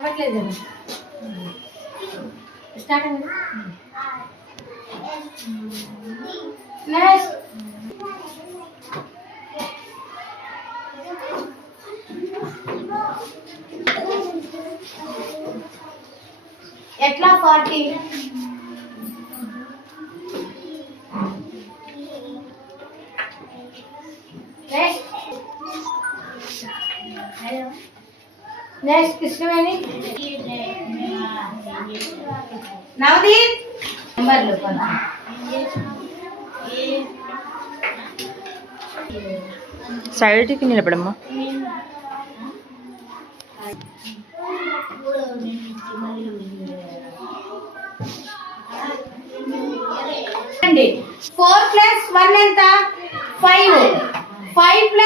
ఎట్లా 40 నెక్స్ట్ కృష్ణవేణి నవదీప్ నెంబర్లు సైడ్కి నిలబడమ్మా. అండి 4 + 1 ఎంత 5 5 +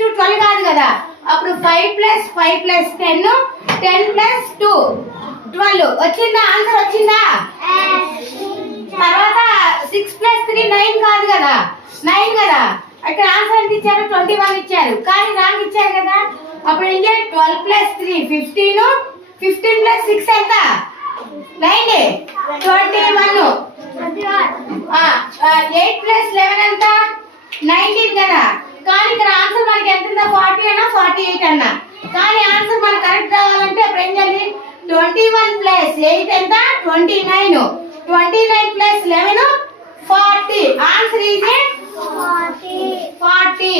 2 12 కాదు కదా. అప్పుడు 5 + 5 + 10 10 + 2 12 వచ్చిందా? ఆన్సర్ వచ్చిందా? తర్వాత 6 + 3 9 కాదు కదా, 9 కదా. ఇక్కడ ఆన్సర్ ఎంత ఇచ్చారు? 21 ఇచ్చారు, కానీ రాంగ్ ఇచ్చారు కదా. అప్పుడు ఏం చేయాలి? 12 + 3 15 15 + 6 ఎంత? 9 21 8 + 11 ఎంత? 19 కదా. కానీ ఇక్కడ ఆన్సర్ మనకి ఎంత ఉందా? 40 అన్నా 48 అన్నా. కానీ ఆన్సర్ మనకు కరెక్ట్ రావాలంటే అప్పుడు ఏం చేయాలి? 21 + 8 ఎంత? 29 29 + 11 40. Answer is 40.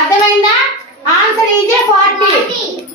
అర్థమైందా? Answer is 40.